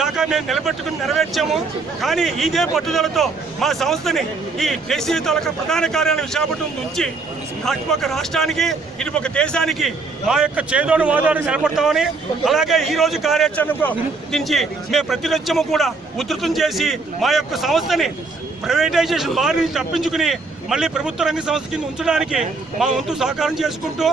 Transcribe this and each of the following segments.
దాకా మేము నిలబెట్టుకుని నెరవేర్చాము. కానీ ఇదే పట్టుదలతో మా సంస్థని ఈ దేశీయ తాలూకా ప్రధాన కార్యాలయం విశాఖపట్నం నుంచి అటుపక్క రాష్ట్రానికి ఇటుపక్క దేశానికి మా యొక్క చేదోడు వాదోడు నిలబడతామని, అలాగే ఈ రోజు కార్యాచరణకు దించి మేము ప్రతినిత్యము కూడా ఉధృతం చేసి మా యొక్క సంస్థని ప్రైవేటైజేషన్ బారి నుంచి తప్పించుకుని మళ్ళీ ప్రభుత్వ రంగ సంస్థ కింద ఉంచడానికి మా వంతు సహకారం చేసుకుంటూ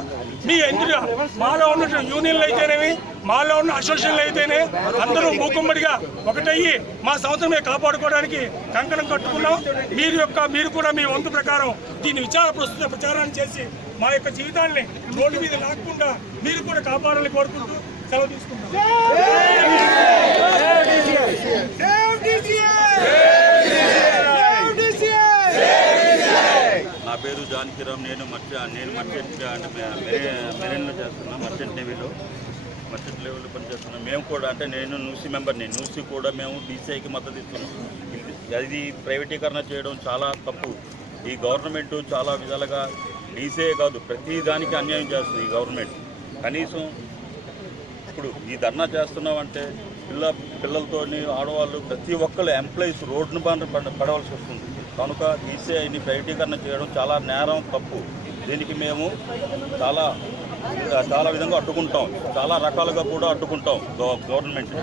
మీ ఎందుకు మాలో ఉన్న యూనియన్లు అయితేనేమి, మాలో ఉన్న అసోసియేషన్లు అయితేనే అందరూ మూకుమ్మడిగా ఒకటయ్యి మా సంస్థను మేము కాపాడుకోవడానికి కంకణం కట్టుకున్నాం. మీరు కూడా మీ వంతు ప్రకారం దీన్ని ప్రచారాన్ని చేసి మా యొక్క జీవితాన్ని రోడ్డు మీద లాక్కుండా మీరు కూడా కాపాడాలని కోరుకుంటూ సెలవు తీసుకుంటాం. నా పేరు జానకిరామ్. నేను మర్చెంట్ మెరైన్లో చేస్తున్నా, మర్చెంట్ నేవీలో మర్చెంట్ లెవెల్లో పనిచేస్తున్నాను. మేము కూడా అంటే నేను నూసి మెంబర్ని. నూసి కూడా మేము డీసీఐకి మద్దతు ఇస్తున్నాం. అది ప్రైవేటీకరణ చేయడం చాలా తప్పు. ఈ గవర్నమెంట్ చాలా విధాలుగా డీసీఐ కాదు ప్రతి దానికి అన్యాయం చేస్తుంది ఈ గవర్నమెంట్. కనీసం ఇప్పుడు ఈ ధర్నా చేస్తున్నామంటే పిల్లలతో ఆడవాళ్ళు ప్రతి ఒక్కరు ఎంప్లాయీస్ రోడ్డును పడవలసి వస్తుంది. కనుక డీసీఐని ప్రైవేటీకరణ చేయడం చాలా నేరం, తప్పు. దీనికి మేము చాలా విధంగా అడ్డుకుంటాం, చాలా రకాలుగా కూడా అడ్డుకుంటాం గవర్నమెంట్.